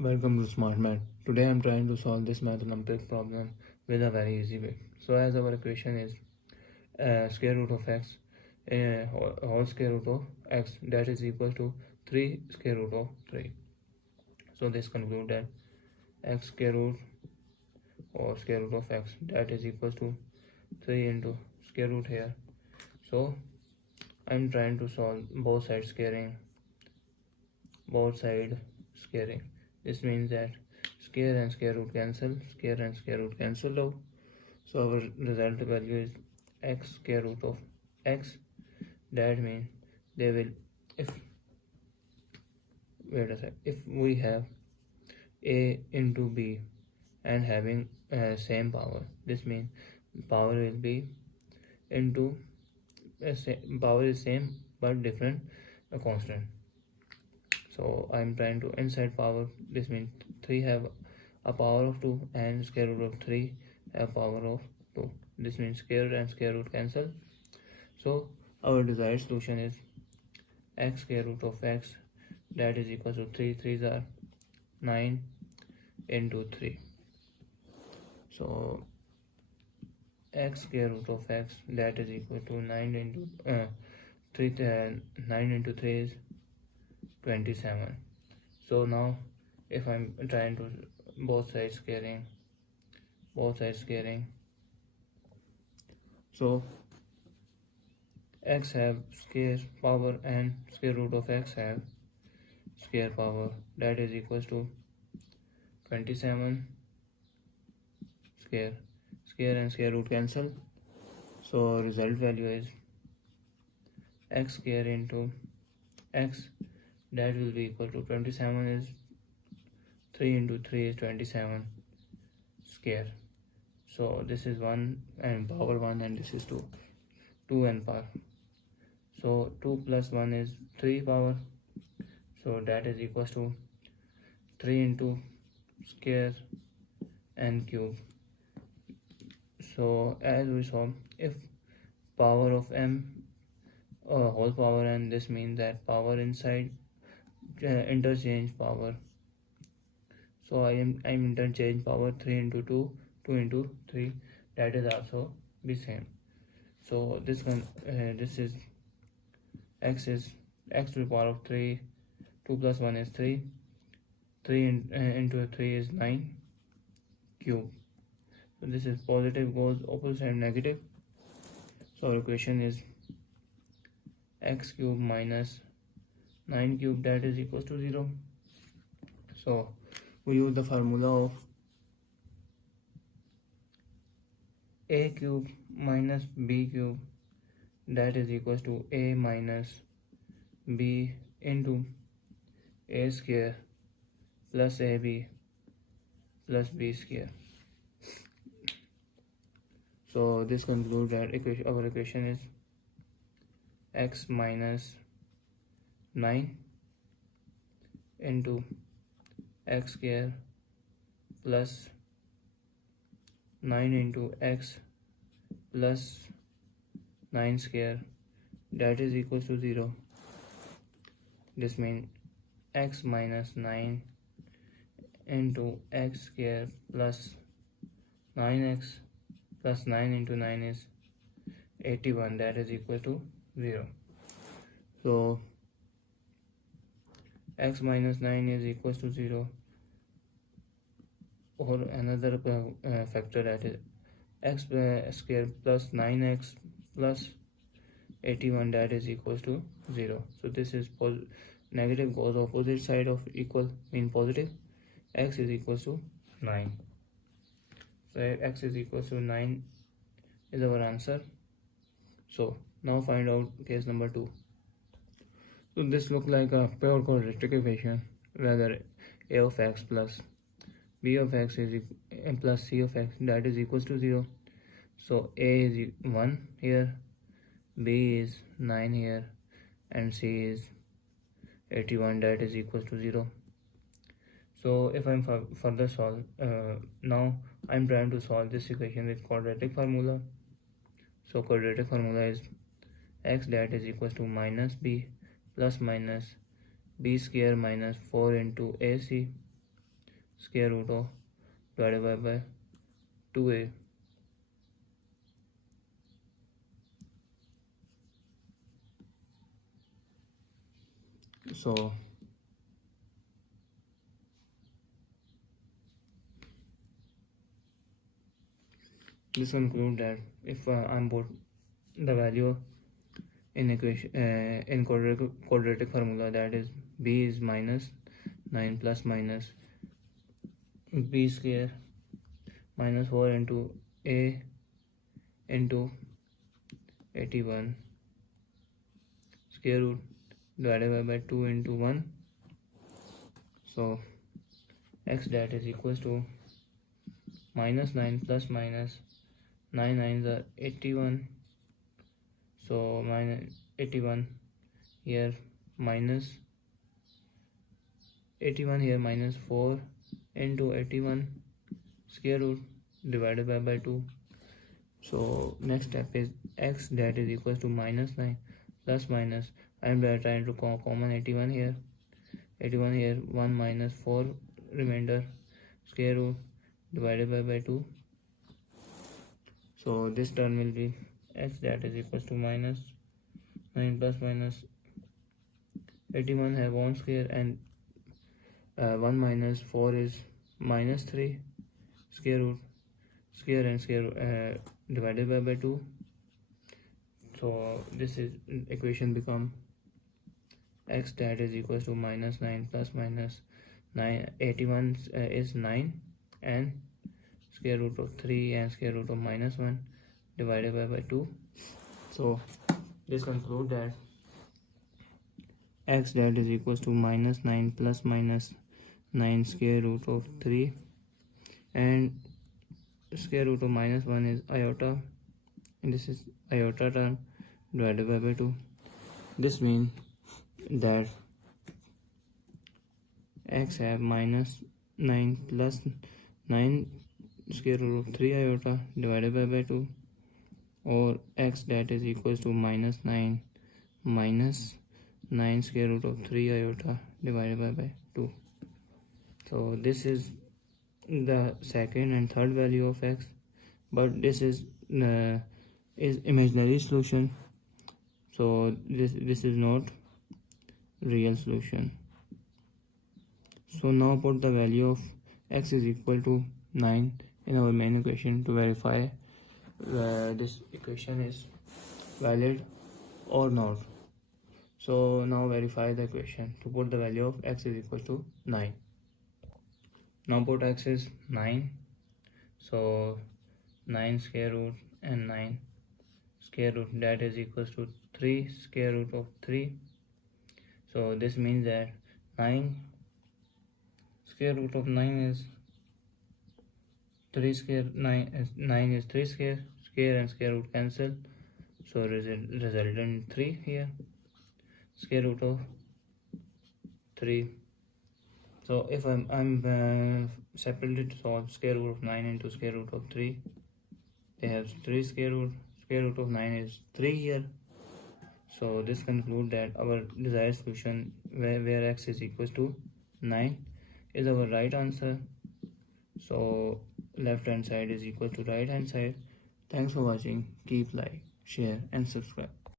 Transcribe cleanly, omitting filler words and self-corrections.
Welcome to Smart Math. Today I am trying to solve this mathematical problem with a very easy way. So as our equation is square root of x whole square root of x, that is equal to 3 square root of 3. So this conclude that x square root or square root of x, that is equal to 3 into square root here. So I am trying to solve both sides squaring. This means that square and square root cancel, square and square root cancel out. So our result value is x square root of x. That means they will, if we have a into b and having same power, this means power will be into power is same but different constant. So I'm trying to inside power, this means 3 have a power of 2 and square root of 3 have power of 2. This means square and square root cancel. So our desired solution is x square root of x, that is equal to 3 3s are 9 into 3. So x square root of x, that is equal to 9 into 9 into 3 is 27. So now if I'm trying to both sides squaring, so x have square power and square root of x have square power, that is equals to 27 square and square root cancel. So result value is x square into x, that will be equal to 27 is 3 into 3 is 27 square. So this is 1 and power 1 and this is 2 and power. So 2 plus 1 is 3 power. So that is equals to 3 into square and cube. So as we saw, if power of m whole power n, this means that power inside interchange power. So I am interchange power 3 into 2, 2 into 3, that is also the same. So this one this is x to the power of 3, 2 plus 1 is 3, 3 into 3 is 9 cube. So this is positive goes opposite and negative. So our equation is x cube minus 9 cube, that is equals to 0. So we use the formula of a cube minus b cube, that is equals to a minus b into a square plus ab plus b square. So this concludes that our equation is x minus 9 into x square plus 9 into x plus 9 square, that is equals to 0. This means x minus 9 into x square plus 9x plus 9 into 9 is 81, that is equal to 0. So x minus 9 is equals to 0, or another factor, that is x square plus 9x plus 81, that is equals to 0. So this is negative goes opposite side of equal mean positive. X is equals to 9. So x is equals to 9 is our answer. So now find out case number 2. So this looks like a pure quadratic equation, whether a of x plus b of x is plus c of x, that is equals to 0. So a is 1 here, b is 9 here, and c is 81, that is equals to 0. So if I'm further solve, now I'm trying to solve this equation with quadratic formula. So quadratic formula is x, that is equals to minus b plus minus b square minus 4 into ac square root of divided by 2a. So this concludes that if I'm put the value in equation in quadratic formula, that is b is minus 9 plus minus b square minus 4 into a into 81 square root divided by 2 into 1. So x that is equals to minus 9 plus minus 9 9s are 81. So minus 81 here, minus 81 here, minus 4 into 81 square root divided by 2. So next step is x that is equals to minus 9 plus minus, I am trying to common 81 here, 1 minus 4 remainder square root divided by 2. So this term will be x that is equals to minus 9 plus minus 81 have 1 square, and 1 minus 4 is minus 3 square root, square and square divided by 2. So this is equation become x that is equals to minus 9 plus minus 81 is 9 and square root of 3 and square root of minus 1 divided by 2. So this conclude that x that is equals to minus 9 plus minus 9 square root of 3 and square root of minus 1 is iota, and this is iota term divided by 2. This means that x have minus 9 plus 9 square root of 3 iota divided by 2, or x that is equals to minus 9 minus 9 square root of 3 iota divided by 2. So this is the second and third value of x, but this is imaginary solution, so this is not real solution. So now put the value of x is equal to 9 in our main equation to verify this equation is valid or not. So now verify the equation to put the value of x is equal to 9. Now put x is 9, so 9 square root and 9 square root, that is equals to 3 square root of 3. So this means that 9 square root of 9 is 3 square, 9 is 3 square, square and square root cancel, so resultant 3 here, square root of 3. So if I'm separately to solve square root of 9 into square root of 3, they have 3 square root of 9 is 3 here. So this conclude that our desired solution where x is equals to 9 is our right answer. So left hand side is equal to right hand side. Thanks for watching. Keep like, share and subscribe.